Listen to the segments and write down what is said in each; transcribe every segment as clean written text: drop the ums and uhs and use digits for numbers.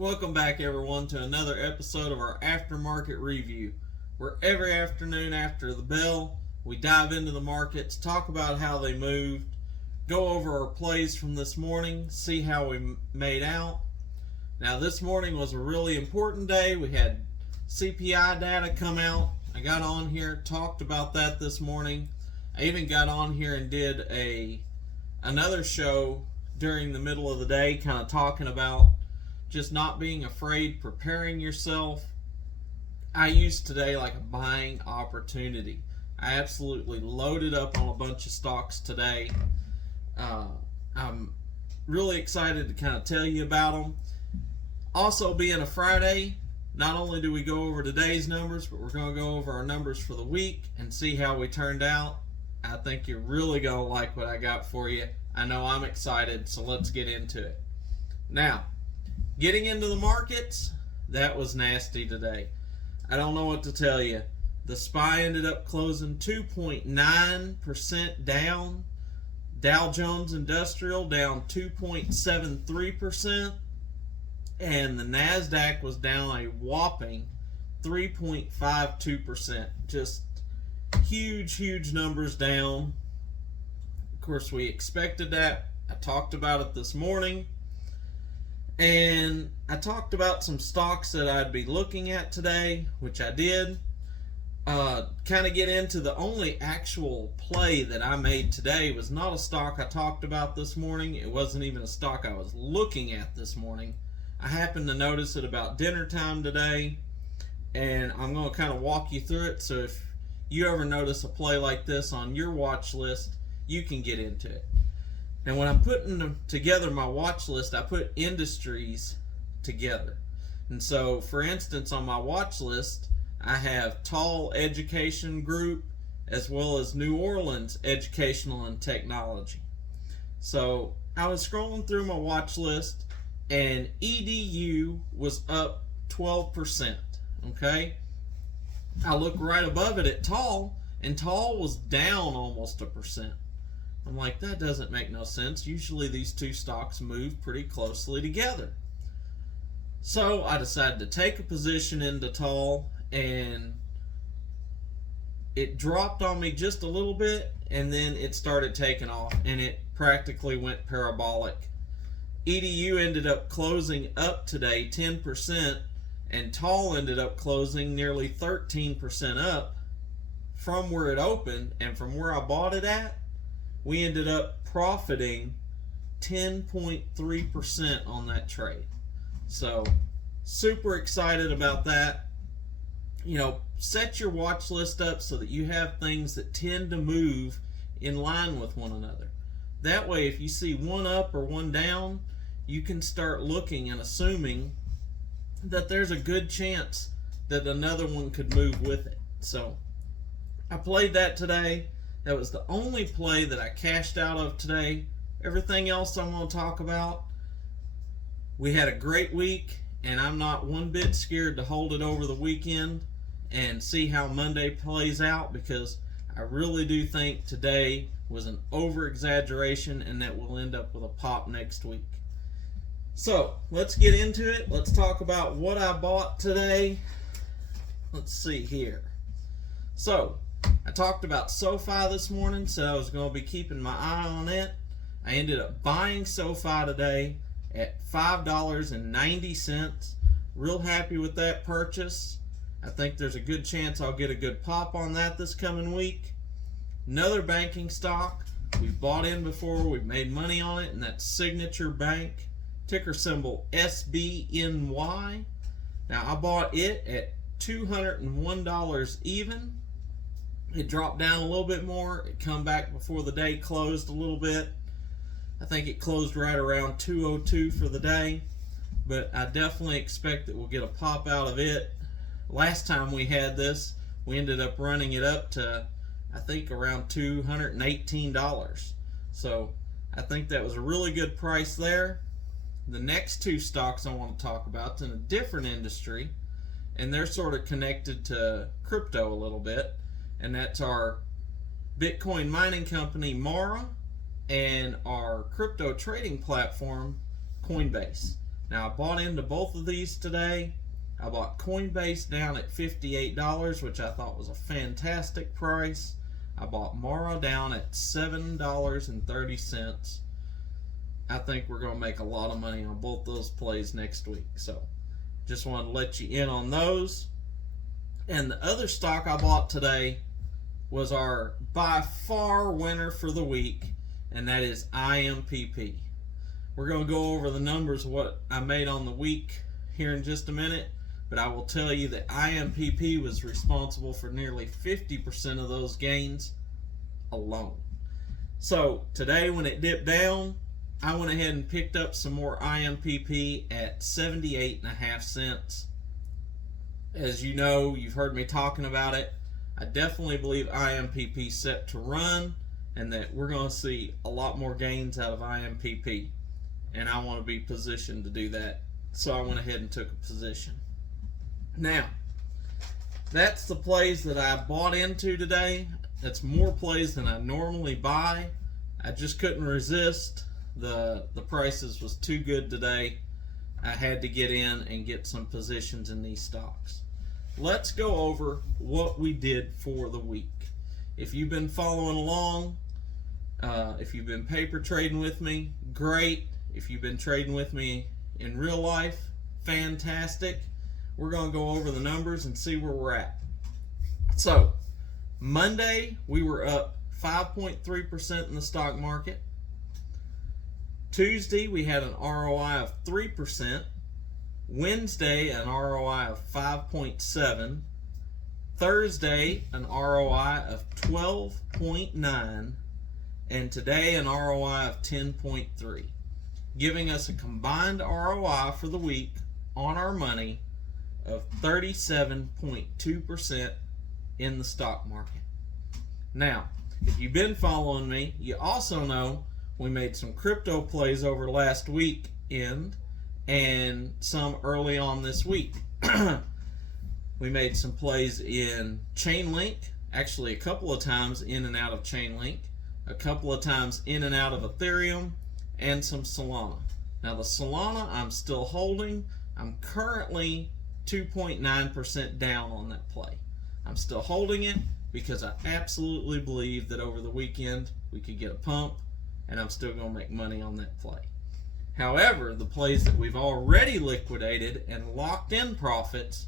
Welcome back, everyone, to another episode of our aftermarket review, where every afternoon after the bell, we dive into the markets, talk about how they moved, go over our plays from this morning, see how we made out. Now, this morning was a really important day. We had CPI data come out. I got on here, talked about that this morning. I even got on here and did another show during the middle of the day, kind of talking about just not being afraid, preparing yourself. I used today like a buying opportunity. I absolutely loaded up on a bunch of stocks today. I'm really excited to kind of tell you about them. Also, being a Friday, not only do we go over today's numbers, but we're going to go over our numbers for the week and see how we turned out. I think you're really going to like what I got for you. I know I'm excited, so let's get into it. Now, getting into the markets, that was nasty today. I don't know what to tell you. The SPY ended up closing 2.9% down. Dow Jones Industrial down 2.73%. And the NASDAQ was down a whopping 3.52%. Just huge numbers down. Of course, we expected that. I talked about it this morning. And I talked about some stocks that I'd be looking at today, which I did. Kind of get into the only actual play that I made today was not a stock I talked about this morning. It wasn't even a stock I was looking at this morning. I happened to notice it about dinner time today, and I'm going to kind of walk you through it. So if you ever notice a play like this on your watch list, you can get into it. And when I'm putting together my watch list, I put industries together. And so, for instance, on my watch list, I have Tall Education Group as well as New Orleans Educational and Technology. So I was scrolling through my watch list, and EDU was up 12%. Okay? I look right above it at Tall, and Tall was down almost 1%. I'm like, that doesn't make no sense. Usually these two stocks move pretty closely together. So I decided to take a position into Tall, and it dropped on me just a little bit, and then it started taking off, and it practically went parabolic. EDU ended up closing up today 10%, and Tall ended up closing nearly 13% up from where it opened, and from where I bought it at, we ended up profiting 10.3% on that trade. So, super excited about that. You know, set your watch list up so that you have things that tend to move in line with one another. That way, if you see one up or one down, you can start looking and assuming that there's a good chance that another one could move with it. So, I played that today. That was the only play that I cashed out of today. Everything else I'm going to talk about. We had a great week, and I'm not one bit scared to hold it over the weekend and see how Monday plays out, because I really do think today was an over-exaggeration and that we'll end up with a pop next week. So, let's get into it. Let's talk about what I bought today. Let's see here. So, I talked about SoFi this morning, said I was going to be keeping my eye on it. I ended up buying SoFi today at $5.90. Real happy with that purchase. I think there's a good chance I'll get a good pop on that this coming week. Another banking stock we've bought in before, we've made money on it, and that's Signature Bank, ticker symbol SBNY. Now, I bought it at $201 even. It dropped down a little bit more. It come back before the day closed a little bit. I think it closed right around 202 for the day, but I definitely expect that we'll get a pop out of it. Last time we had this, we ended up running it up to, I think, around $218. So I think that was a really good price there. The next two stocks I want to talk about in a different industry, and they're sort of connected to crypto a little bit. And that's our Bitcoin mining company, Mara, and our crypto trading platform, Coinbase. Now, I bought into both of these today. I bought Coinbase down at $58, which I thought was a fantastic price. I bought Mara down at $7.30. I think we're going to make a lot of money on both those plays next week. So, just wanted to let you in on those. And the other stock I bought today was our by far winner for the week, and that is IMPP. We're going to go over the numbers of what I made on the week here in just a minute, but I will tell you that IMPP was responsible for nearly 50% of those gains alone. So today when it dipped down, I went ahead and picked up some more IMPP at 78.5 cents. As you know, you've heard me talking about it. I definitely believe IMPP is set to run, and that we're going to see a lot more gains out of IMPP. And I want to be positioned to do that. So I went ahead and took a position. Now, that's the plays that I bought into today. That's more plays than I normally buy. I just couldn't resist. The prices was too good today. I had to get in and get some positions in these stocks. Let's go over what we did for the week. If you've been following along, if you've been paper trading with me, great. If you've been trading with me in real life, fantastic. We're going to go over the numbers and see where we're at. So, Monday, we were up 5.3% in the stock market. Tuesday, we had an ROI of 3%. Wednesday, an ROI of 5.7. Thursday, an ROI of 12.9. And today, an ROI of 10.3. Giving us a combined ROI for the week on our money of 37.2% in the stock market. Now, if you've been following me, you also know we made some crypto plays over last weekend and some early on this week. We made some plays in Chainlink, actually a couple of times in and out of Chainlink, a couple of times in and out of Ethereum, and some Solana. Now the Solana I'm still holding. I'm currently 2.9% down on that play. I'm still holding it because I absolutely believe that over the weekend we could get a pump, and I'm still going to make money on that play. However, the plays that we've already liquidated and locked in profits,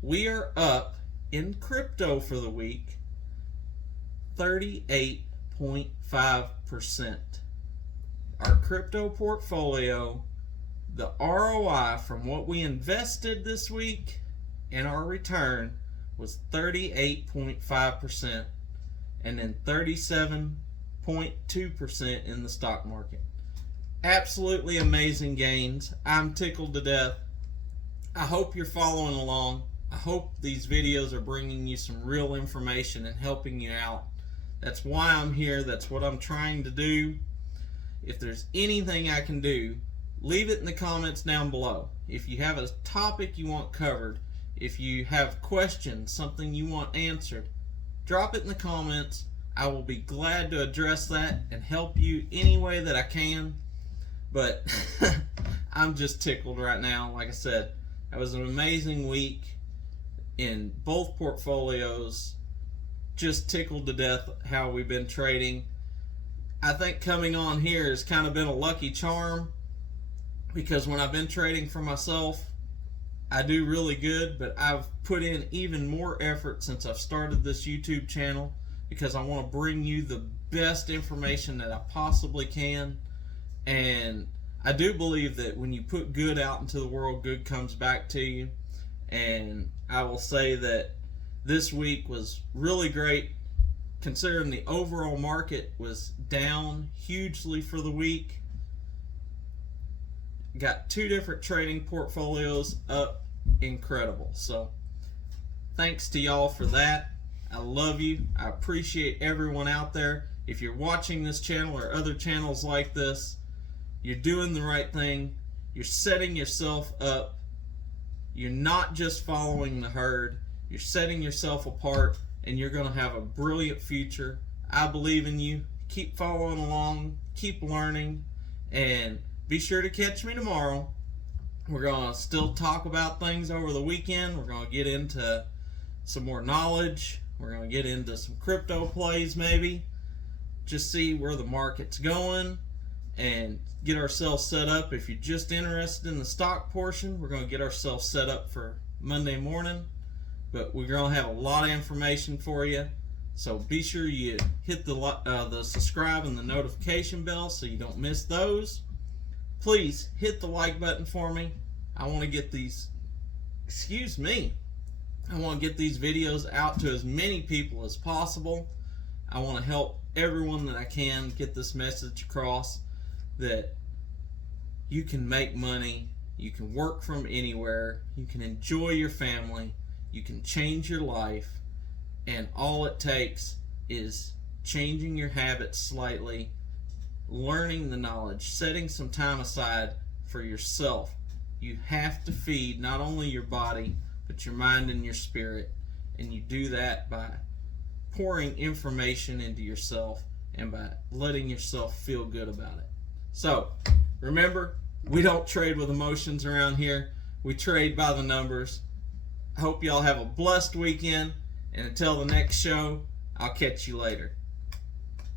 we are up in crypto for the week 38.5%. Our crypto portfolio, the ROI from what we invested this week and our return was 38.5%, and then 37.2% in the stock market. Absolutely amazing gains. I'm tickled to death. I hope you're following along. I hope these videos are bringing you some real information and helping you out. That's why I'm here. That's what I'm trying to do. If there's anything I can do, leave it in the comments down below. If you have a topic you want covered, if you have questions, something you want answered, drop it in the comments. I will be glad to address that and help you any way that I can. But I'm just tickled right now. Like I said, it was an amazing week in both portfolios. Just tickled to death how we've been trading. I think coming on here has kind of been a lucky charm, because when I've been trading for myself, I do really good, but I've put in even more effort since I've started this YouTube channel, because I want to bring you the best information that I possibly can. And I do believe that when you put good out into the world, good comes back to you. And I will say that this week was really great, considering the overall market was down hugely for the week. Got two different trading portfolios up. Incredible. So thanks to y'all for that. I love you. I appreciate everyone out there. If you're watching this channel or other channels like this, you're doing the right thing. You're setting yourself up. You're not just following the herd. You're setting yourself apart, and you're going to have a brilliant future. I believe in you. Keep following along. Keep learning. And be sure to catch me tomorrow We're going to still talk about things over the weekend. We're going to get into some more knowledge. We're going to get into some crypto plays maybe. Just see where the market's going and get ourselves set up. If you're just interested in the stock portion, we're going to get ourselves set up for Monday morning. But we're going to have a lot of information for you. So be sure you hit the subscribe and the notification bell so you don't miss those. Please hit the like button for me. I want to get these, I want to get these videos out to as many people as possible. I want to help everyone that I can get this message across that you can make money, you can work from anywhere, you can enjoy your family, you can change your life, and all it takes is changing your habits slightly, learning the knowledge, setting some time aside for yourself. You have to feed not only your body, but your mind and your spirit, and you do that by pouring information into yourself and by letting yourself feel good about it. So, remember, we don't trade with emotions around here. We trade by the numbers. I hope y'all have a blessed weekend, and until the next show, I'll catch you later.